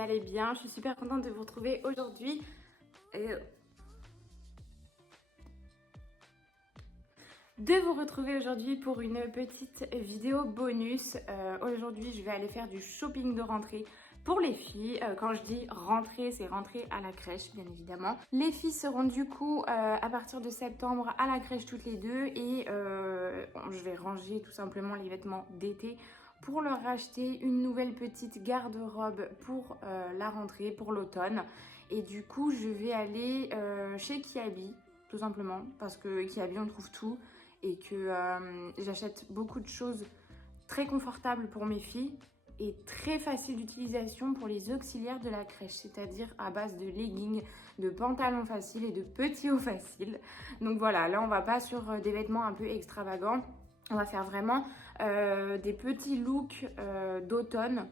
allez bien. Je suis super contente de vous retrouver aujourd'hui. Pour une petite vidéo bonus. Aujourd'hui, je vais aller faire du shopping de rentrée pour les filles. Quand je dis rentrée, c'est rentrée à la crèche, bien évidemment. Les filles seront du coup à partir de septembre à la crèche toutes les deux et je vais ranger tout simplement les vêtements d'été pour leur acheter une nouvelle petite garde-robe pour la rentrée, pour l'automne. Et du coup, je vais aller chez Kiabi, tout simplement, parce que Kiabi, on trouve tout et que j'achète beaucoup de choses très confortables pour mes filles et très faciles d'utilisation pour les auxiliaires de la crèche, c'est-à-dire à base de leggings, de pantalons faciles et de petits hauts faciles. Donc voilà, là on va pas sur des vêtements un peu extravagants, on va faire vraiment des petits looks d'automne,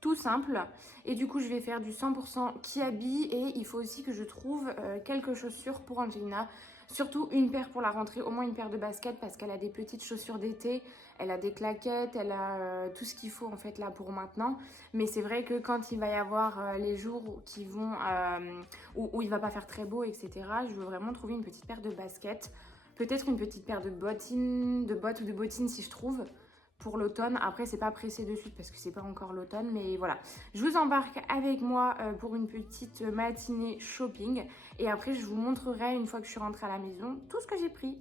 tout simple. Et du coup je vais faire du 100% Kiabi et il faut aussi que je trouve quelques chaussures pour Angelina. Surtout une paire pour la rentrée, au moins une paire de baskets parce qu'elle a des petites chaussures d'été, elle a des claquettes, elle a tout ce qu'il faut en fait là pour maintenant. Mais c'est vrai que quand il va y avoir les jours qui vont, où il va pas faire très beau, etc., je veux vraiment trouver une petite paire de baskets. Peut-être une petite paire de bottines, de bottes ou de bottines si je trouve. Pour l'automne, après c'est pas pressé de suite parce que c'est pas encore l'automne, mais voilà. Je vous embarque avec moi pour une petite matinée shopping et après je vous montrerai une fois que je suis rentrée à la maison tout ce que j'ai pris.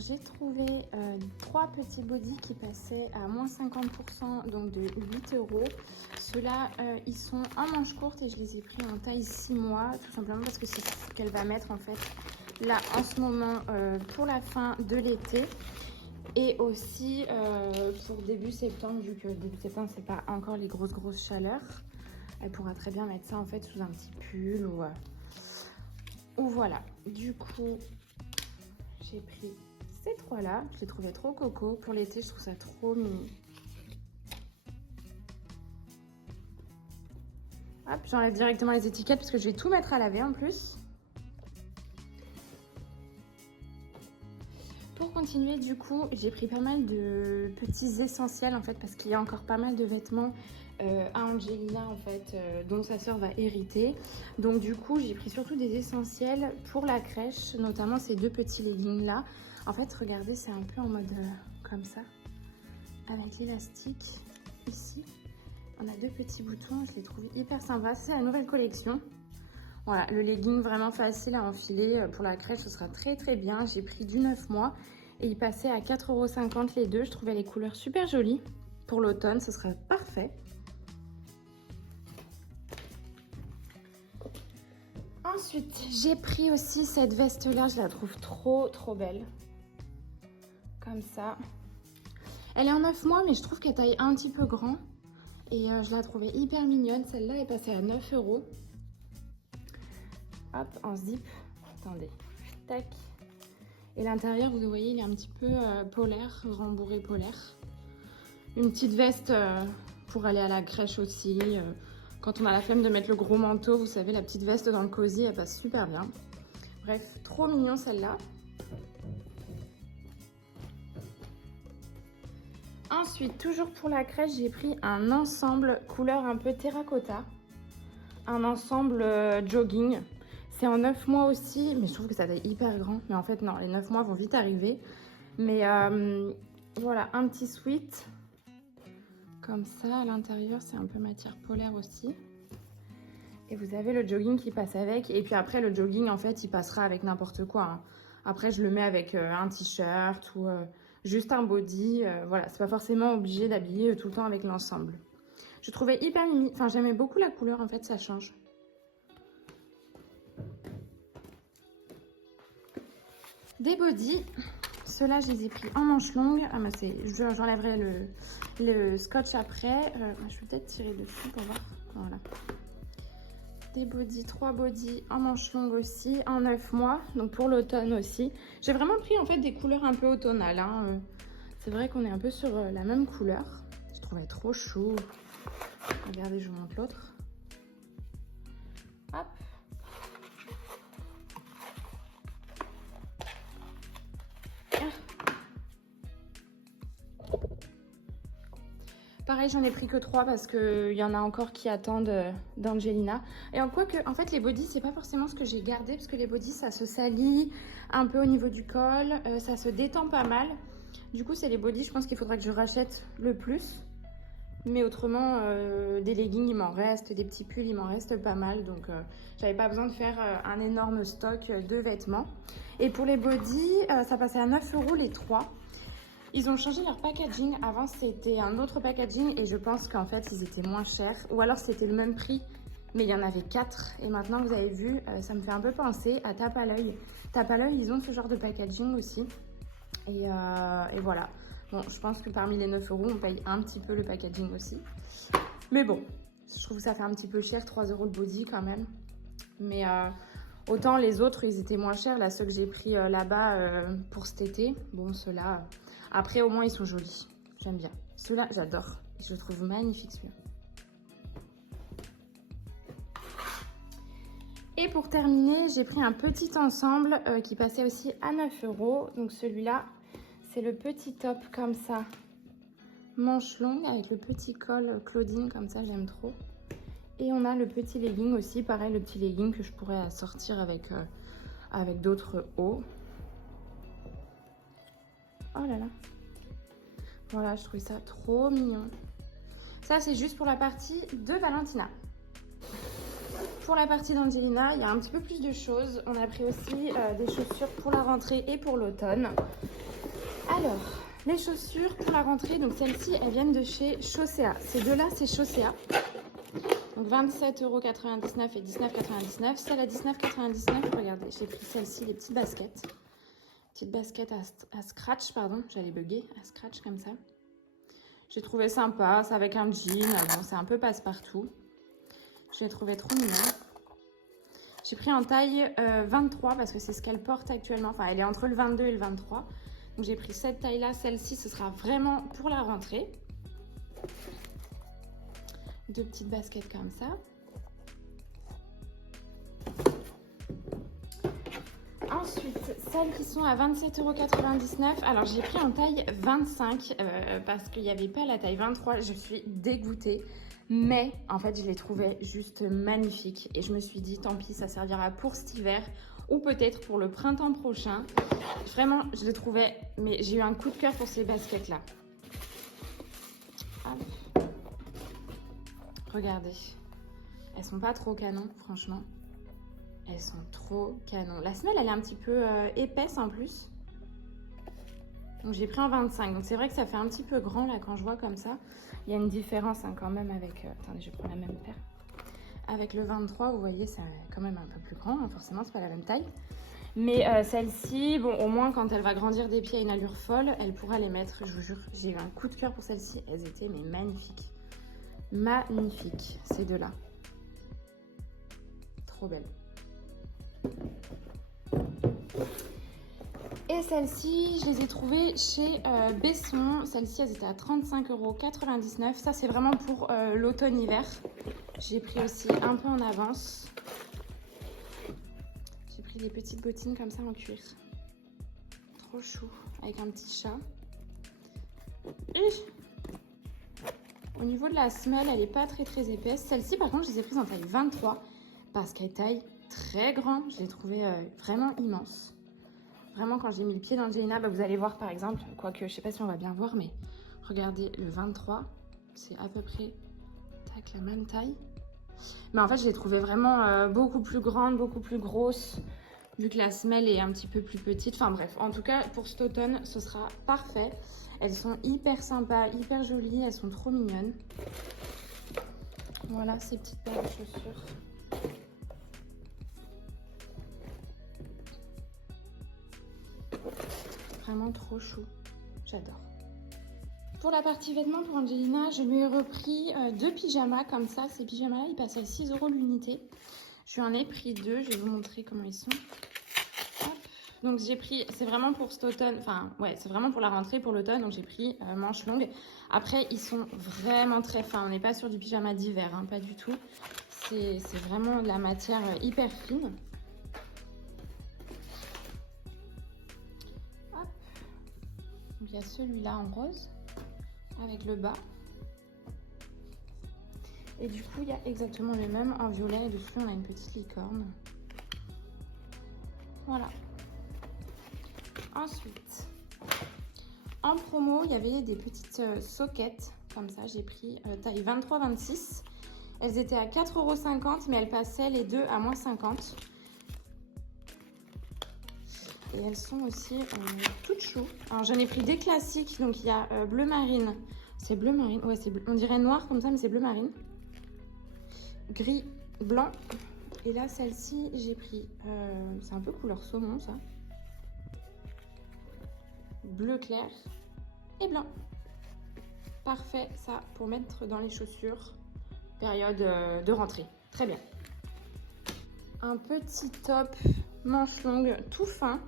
J'ai trouvé 3 petits bodys qui passaient à moins 50%, donc de 8 €. Ceux-là, ils sont en manche courte et je les ai pris en taille 6 mois, tout simplement parce que c'est ce qu'elle va mettre en fait là en ce moment pour la fin de l'été. Et aussi pour début septembre, vu que début septembre c'est pas encore les grosses chaleurs, elle pourra très bien mettre ça en fait sous un petit pull ou voilà. Du coup j'ai pris ces trois là, je les trouvais trop coco. Pour l'été je trouve ça trop mini. Hop, j'enlève directement les étiquettes parce que je vais tout mettre à laver en plus. Pour continuer, du coup, j'ai pris pas mal de petits essentiels en fait parce qu'il y a encore pas mal de vêtements à Angelina en fait dont sa sœur va hériter. Donc du coup, j'ai pris surtout des essentiels pour la crèche, notamment ces deux petits leggings là. En fait, regardez, c'est un peu en mode comme ça, avec l'élastique ici. On a deux petits boutons, je les trouve hyper sympas. C'est la nouvelle collection. Voilà, le legging vraiment facile à enfiler pour la crèche, ce sera très bien. J'ai pris du 9 mois et il passait à 4,50 € les deux. Je trouvais les couleurs super jolies. Pour l'automne, ce sera parfait. Ensuite, j'ai pris aussi cette veste-là. Je la trouve trop belle. Comme ça. Elle est en 9 mois, mais je trouve qu'elle taille un petit peu grand. Et je la trouvais hyper mignonne. Celle-là est passée à 9 €. Hop, en zip. Attendez. Tac. Et l'intérieur, vous voyez, il est un petit peu polaire, rembourré polaire. Une petite veste pour aller à la crèche aussi. Quand on a la flemme de mettre le gros manteau, vous savez, la petite veste dans le cosy, elle passe super bien. Bref, trop mignon celle-là. Ensuite, toujours pour la crèche, j'ai pris un ensemble couleur un peu terracotta. Un ensemble jogging. C'est en 9 mois aussi, mais je trouve que ça taille hyper grand. Mais en fait, non, les 9 mois vont vite arriver. Mais voilà, un petit sweat. Comme ça, à l'intérieur, c'est un peu matière polaire aussi. Et vous avez le jogging qui passe avec. Et puis après, le jogging, en fait, il passera avec n'importe quoi. Hein. Après, je le mets avec un t-shirt ou juste un body. Voilà, c'est pas forcément obligé d'habiller tout le temps avec l'ensemble. Je trouvais hyper mimi. Enfin, j'aimais beaucoup la couleur, en fait, ça change. Des bodys. Ceux-là, je les ai pris en manche longue. Ah, bah j'enlèverai le scotch après. Je vais peut-être tirer dessus pour voir. Voilà. Des bodys, 3 bodys en manche longue aussi, en 9 mois. Donc pour l'automne aussi. J'ai vraiment pris en fait des couleurs un peu automnales. Hein. C'est vrai qu'on est un peu sur la même couleur. Je trouvais trop chaud. Regardez, je vous montre l'autre. Hop. Pareil, j'en ai pris que 3 parce qu'il y en a encore qui attendent d'Angelina. Et en quoi que, en fait, les bodys, c'est pas forcément ce que j'ai gardé parce que les bodys, ça se salit un peu au niveau du col, ça se détend pas mal. Du coup, c'est les bodys, je pense qu'il faudra que je rachète le plus. Mais autrement, des leggings, il m'en reste, des petits pulls, il m'en reste pas mal. Donc, j'avais pas besoin de faire un énorme stock de vêtements. Et pour les bodys, ça passait à 9 € les 3. Ils ont changé leur packaging. Avant, c'était un autre packaging et je pense qu'en fait, ils étaient moins chers. Ou alors, c'était le même prix, mais il y en avait 4. Et maintenant, vous avez vu, ça me fait un peu penser à Tape à l'œil. Tape à l'œil, ils ont ce genre de packaging aussi. Et voilà. Bon, je pense que parmi les 9 €, on paye un petit peu le packaging aussi. Mais bon, je trouve que ça fait un petit peu cher, 3 € le body quand même. Mais autant les autres, ils étaient moins chers. Là, ceux que j'ai pris là-bas pour cet été, bon, ceux-là... Après, au moins, ils sont jolis. J'aime bien. Ceux-là, j'adore. Je le trouve magnifique, celui-là. Et pour terminer, j'ai pris un petit ensemble qui passait aussi à 9 €. Donc, celui-là, c'est le petit top comme ça. Manche longue avec le petit col Claudine, comme ça, j'aime trop. Et on a le petit legging aussi. Pareil, le petit legging que je pourrais assortir avec d'autres hauts. Oh là là. Voilà, je trouvais ça trop mignon. Ça, c'est juste pour la partie de Valentina. Pour la partie d'Angelina, il y a un petit peu plus de choses. On a pris aussi des chaussures pour la rentrée et pour l'automne. Alors, les chaussures pour la rentrée, donc celles-ci, elles viennent de chez Chaussea. Ces deux-là, c'est Chaussea. Donc 27,99 € et 19,99 €. Celle à 19,99 €, regardez, j'ai pris celle-ci, les petites baskets. Petite basket à scratch, pardon, j'allais bugger, à scratch comme ça. J'ai trouvé sympa, c'est avec un jean, bon c'est un peu passe-partout. Je l'ai trouvé trop mignon. J'ai pris en taille 23 parce que c'est ce qu'elle porte actuellement, enfin elle est entre le 22 et le 23. Donc j'ai pris cette taille-là, celle-ci ce sera vraiment pour la rentrée. Deux petites baskets comme ça. Ensuite, celles qui sont à 27,99 €. Alors, j'ai pris en taille 25 parce qu'il n'y avait pas la taille 23. Je suis dégoûtée. Mais, en fait, je les trouvais juste magnifiques. Et je me suis dit, tant pis, ça servira pour cet hiver ou peut-être pour le printemps prochain. Vraiment, je les trouvais... Mais j'ai eu un coup de cœur pour ces baskets-là. Regardez. Elles sont pas trop canon, franchement. Elles sont trop canon. La semelle, elle est un petit peu épaisse en plus. Donc j'ai pris en 25. Donc c'est vrai que ça fait un petit peu grand là quand je vois comme ça. Il y a une différence hein, quand même avec... attendez, je prends la même paire. Avec le 23, vous voyez, c'est quand même un peu plus grand. Hein, forcément, c'est pas la même taille. Mais celle-ci, bon, au moins quand elle va grandir des pieds à une allure folle, elle pourra les mettre. Je vous jure, j'ai eu un coup de cœur pour celle-ci. Elles étaient mais magnifiques. Magnifiques, ces deux-là. Trop belles. Et celles-ci, je les ai trouvées chez Besson. Celles-ci, elles étaient à 35,99 €. Ça, c'est vraiment pour l'automne-hiver. J'ai pris aussi un peu en avance. J'ai pris des petites bottines comme ça en cuir. Trop chou, avec un petit chat. Et au niveau de la semelle, elle n'est pas très épaisse. Celle-ci, par contre, je les ai prises en taille 23 parce qu'elle taille très grand. Je l'ai trouvée vraiment immense. Vraiment, quand j'ai mis le pied dans le Jelina, bah, vous allez voir par exemple, quoique je ne sais pas si on va bien voir, mais regardez le 23, c'est à peu près tac, la même taille. Mais en fait, je l'ai trouvée vraiment beaucoup plus grande, beaucoup plus grosse, vu que la semelle est un petit peu plus petite. Enfin bref, en tout cas, pour cet automne, ce sera parfait. Elles sont hyper sympas, hyper jolies, elles sont trop mignonnes. Voilà ces petites paires de chaussures. Vraiment trop chou, j'adore. Pour la partie vêtements pour Angelina, je lui ai repris deux pyjamas comme ça. Ces pyjamas-là, ils passent à 6 € l'unité. Je lui en ai pris deux, je vais vous montrer comment ils sont. Hop. Donc j'ai pris, c'est vraiment pour cet automne, enfin ouais, c'est vraiment pour la rentrée, pour l'automne, donc j'ai pris manches longues. Après, ils sont vraiment très fins, on n'est pas sur du pyjama d'hiver, hein, pas du tout. C'est vraiment de la matière hyper fine. Il y a celui-là en rose avec le bas. Et du coup, il y a exactement le même en violet. Et dessus, on a une petite licorne. Voilà. Ensuite, en promo, il y avait des petites soquettes comme ça. J'ai pris taille 23-26. Elles étaient à 4,50 €, mais elles passaient les deux à -50 €. Et elles sont aussi toutes chou. Alors j'en ai pris des classiques. Donc il y a bleu marine. C'est bleu marine. Ouais, on dirait noir comme ça, mais c'est bleu marine. Gris, blanc. Et là, celle-ci, j'ai pris... c'est un peu couleur saumon, ça. Bleu clair et blanc. Parfait, ça, pour mettre dans les chaussures. Période de rentrée. Très bien. Un petit top manche longue tout fin.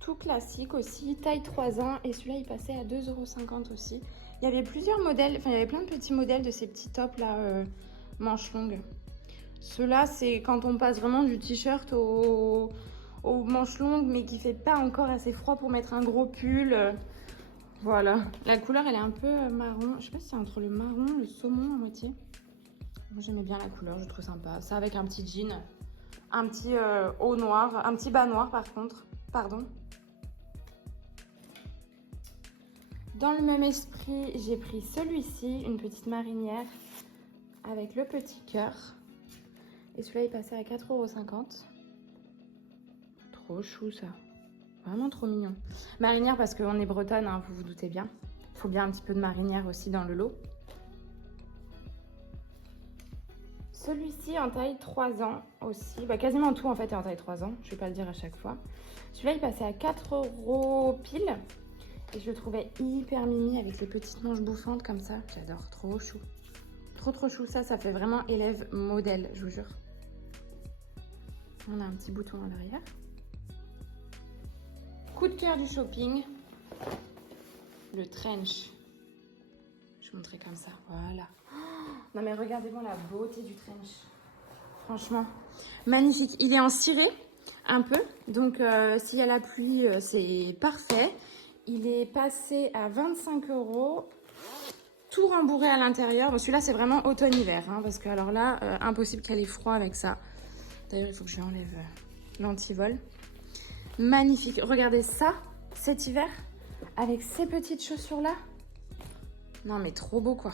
Tout classique aussi, taille 3 ans, et celui-là il passait à 2,50 € aussi. Il y avait plusieurs modèles, enfin il y avait plein de petits modèles de ces petits tops là, manches longues. Ceux-là c'est quand on passe vraiment du t-shirt aux manches longues, mais qui fait pas encore assez froid pour mettre un gros pull. Voilà, la couleur elle est un peu marron, je sais pas si c'est entre le marron et le saumon à moitié. Moi j'aimais bien la couleur, je trouve sympa. Ça avec un petit jean, un petit haut noir, un petit bas noir par contre, pardon. Dans le même esprit, j'ai pris celui-ci, une petite marinière avec le petit cœur. Et celui-là, il passait à 4,50 €. Trop chou, ça. Vraiment trop mignon. Marinière parce qu'on est bretonne, hein, vous vous doutez bien. Il faut bien un petit peu de marinière aussi dans le lot. Celui-ci en taille 3 ans aussi. Bah, quasiment tout en fait est en taille 3 ans. Je vais pas le dire à chaque fois. Celui-là, il passait à 4 € pile. Et je le trouvais hyper mimi avec les petites manches bouffantes comme ça. J'adore, trop chou. Trop chou. Ça fait vraiment élève modèle, je vous jure. On a un petit bouton à l'arrière. Coup de cœur du shopping. Le trench. Je vous montrerai comme ça, voilà. Non mais regardez-moi la beauté du trench. Franchement, magnifique. Il est en ciré, un peu. Donc s'il y a la pluie, c'est parfait. Il est passé à 25 €. Tout rembourré à l'intérieur. Bon, celui-là, c'est vraiment automne-hiver. Hein, parce que alors là, impossible qu'elle ait froid avec ça. D'ailleurs, il faut que je lui enlève l'antivol. Magnifique. Regardez ça, cet hiver, avec ces petites chaussures-là. Non mais trop beau quoi.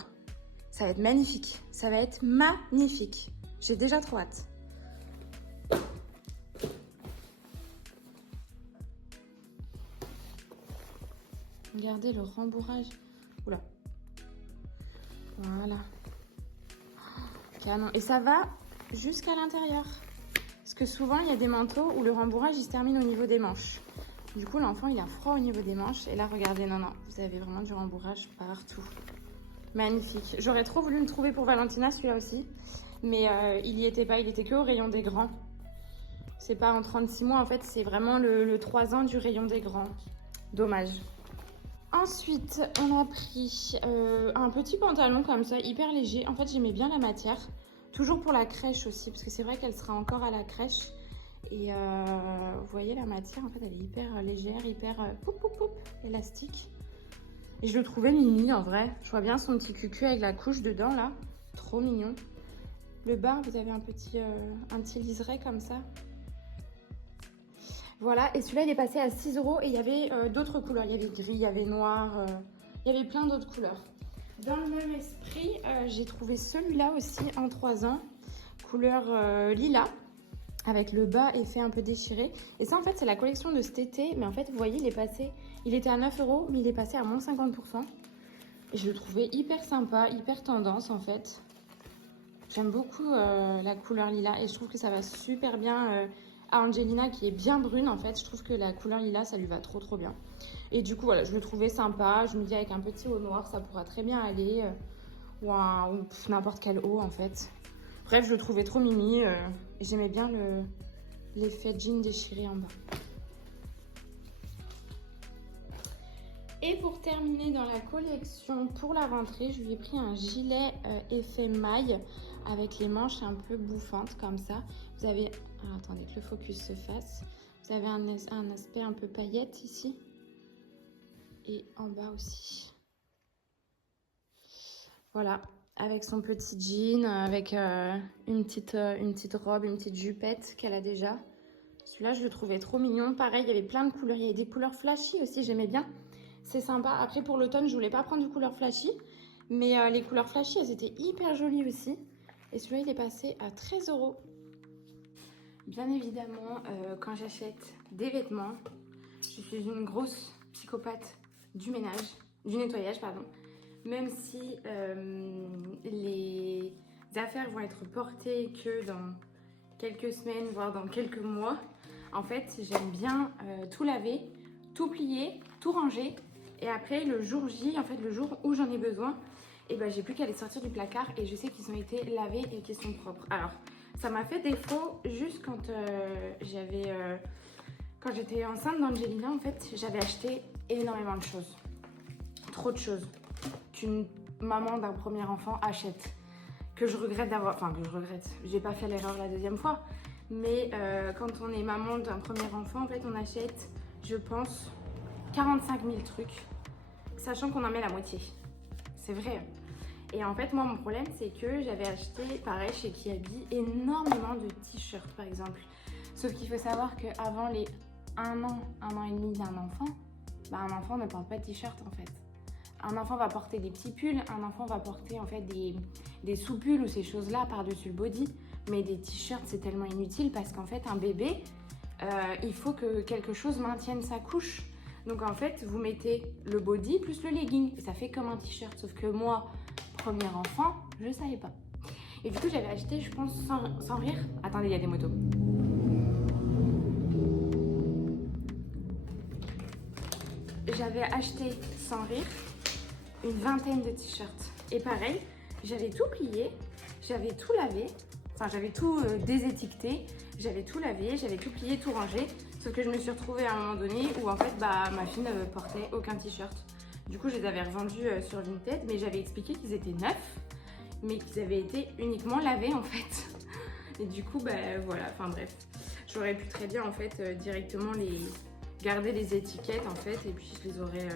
Ça va être magnifique. Ça va être magnifique. J'ai déjà trop hâte. Regardez le rembourrage. Oula. Voilà. Canon. Et ça va jusqu'à l'intérieur. Parce que souvent, il y a des manteaux où le rembourrage, il se termine au niveau des manches. Du coup, l'enfant, il a froid au niveau des manches. Et là, regardez, non, vous avez vraiment du rembourrage partout. Magnifique. J'aurais trop voulu le trouver pour Valentina, celui-là aussi. Mais il n'y était pas, il était que au rayon des grands. C'est pas en 36 mois, en fait, c'est vraiment le 3 ans du rayon des grands. Dommage. Ensuite, on a pris un petit pantalon comme ça, hyper léger. En fait, j'aimais bien la matière. Toujours pour la crèche aussi, parce que c'est vrai qu'elle sera encore à la crèche. Et vous voyez, la matière, en fait, elle est hyper légère, hyper élastique. Et je le trouvais mimi en vrai. Je vois bien son petit cucu avec la couche dedans là. Trop mignon. Le bas, vous avez un petit liseré comme ça. Voilà, et celui-là il est passé à 6 € et il y avait d'autres couleurs. Il y avait gris, il y avait noir, il y avait plein d'autres couleurs. Dans le même esprit, j'ai trouvé celui-là aussi en 3 ans. Couleur lilas. Avec le bas effet un peu déchiré. Et ça en fait c'est la collection de cet été. Mais en fait vous voyez il était à 9 € mais il est passé à moins 50%. Et je le trouvais hyper sympa, hyper tendance en fait. J'aime beaucoup la couleur lilas. Et je trouve que ça va super bien à Angelina qui est bien brune en fait. Je trouve que la couleur lilas ça lui va trop bien. Et du coup voilà, je le trouvais sympa. Je me dis avec un petit haut noir ça pourra très bien aller. Ou n'importe quel haut en fait. Bref, je le trouvais trop mimi. J'aimais bien l'effet jean déchiré en bas. Et pour terminer dans la collection pour la rentrée, je lui ai pris un gilet effet maille avec les manches un peu bouffantes comme ça. Vous avez, alors, attendez que le focus se fasse. Vous avez un aspect un peu paillette ici et en bas aussi. Voilà. Avec son petit jean, avec une petite robe, une petite jupette qu'elle a déjà. Celui-là, je le trouvais trop mignon. Pareil, il y avait plein de couleurs. Il y avait des couleurs flashy aussi, j'aimais bien. C'est sympa. Après, pour l'automne, je voulais pas prendre de couleurs flashy. Mais les couleurs flashy, elles étaient hyper jolies aussi. Et celui-là, il est passé à 13 €. Bien évidemment, quand j'achète des vêtements, je suis une grosse psychopathe du nettoyage, pardon. Même si les affaires vont être portées que dans quelques semaines, voire dans quelques mois, en fait, j'aime bien tout laver, tout plier, tout ranger. Et après, le jour J, en fait, le jour où j'en ai besoin, et ben, j'ai plus qu'à les sortir du placard et je sais qu'ils ont été lavés et qu'ils sont propres. Alors, ça m'a fait défaut juste quand quand j'étais enceinte d'Angelina, en fait, j'avais acheté énormément de choses. Trop de choses qu'une maman d'un premier enfant achète, que je regrette d'avoir, enfin que je regrette, j'ai pas fait l'erreur la deuxième fois, mais quand on est maman d'un premier enfant, en fait on achète, je pense, 45 000 trucs, sachant qu'on en met la moitié, c'est vrai. Et en fait moi mon problème c'est que j'avais acheté, pareil chez Kiabi, énormément de t-shirts par exemple, sauf qu'il faut savoir qu'avant les 1 an et demi d'un enfant, bah, un enfant ne porte pas de t-shirt en fait. Un enfant va porter des petits pulls, un enfant va porter en fait des sous-pulls ou ces choses-là par-dessus le body. Mais des t-shirts, c'est tellement inutile parce qu'en fait, un bébé, il faut que quelque chose maintienne sa couche. Donc en fait, vous mettez le body plus le legging et ça fait comme un t-shirt. Sauf que moi, premier enfant, je ne savais pas. Et du coup, j'avais acheté, je pense, sans rire. Attendez, il y a des motos. J'avais acheté, sans rire, une vingtaine de t-shirts. Et pareil, j'avais tout plié, j'avais tout lavé, enfin j'avais tout désétiqueté, j'avais tout lavé, j'avais tout plié, tout rangé. Sauf que je me suis retrouvée à un moment donné où en fait ma fille ne portait aucun t-shirt. Du coup, je les avais revendus sur Vinted, mais j'avais expliqué qu'ils étaient neufs, mais qu'ils avaient été uniquement lavés en fait. Et du coup, voilà, enfin bref. J'aurais pu très bien en fait directement garder les étiquettes en fait, et puis je les aurais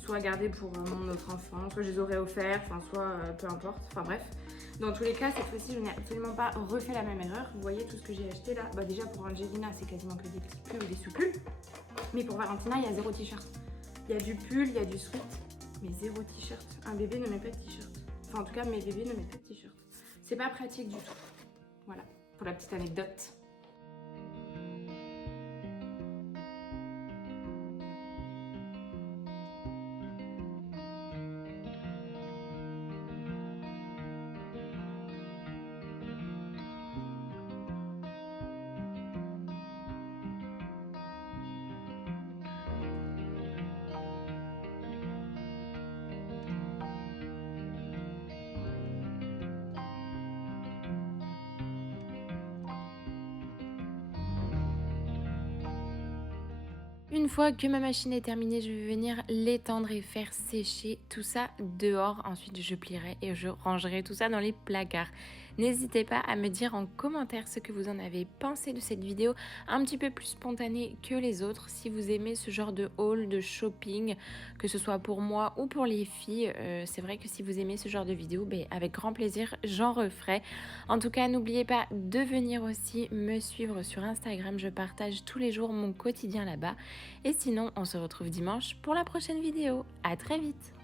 soit gardées pour mon autre enfant, soit je les aurais offerts, enfin soit peu importe, enfin bref. Dans tous les cas, cette fois-ci, je n'ai absolument pas refait la même erreur. Vous voyez tout ce que j'ai acheté là. Déjà pour Angelina, c'est quasiment que des petits pulls ou des sous-pulls. Mais pour Valentina, il y a 0 t-shirt. Il y a du pull, il y a du sweat, mais 0 t-shirt. Un bébé ne met pas de t-shirt. Enfin, en tout cas, mes bébés ne mettent pas de t-shirt. C'est pas pratique du tout. Voilà, pour la petite anecdote. Une fois que ma machine est terminée, je vais venir l'étendre et faire sécher tout ça dehors. Ensuite, je plierai et je rangerai tout ça dans les placards. N'hésitez pas à me dire en commentaire ce que vous en avez pensé de cette vidéo un petit peu plus spontanée que les autres. Si vous aimez ce genre de haul, de shopping, que ce soit pour moi ou pour les filles, c'est vrai que si vous aimez ce genre de vidéo, avec grand plaisir, j'en referai. En tout cas, n'oubliez pas de venir aussi me suivre sur Instagram. Je partage tous les jours mon quotidien là-bas. Et sinon, on se retrouve dimanche pour la prochaine vidéo. À très vite!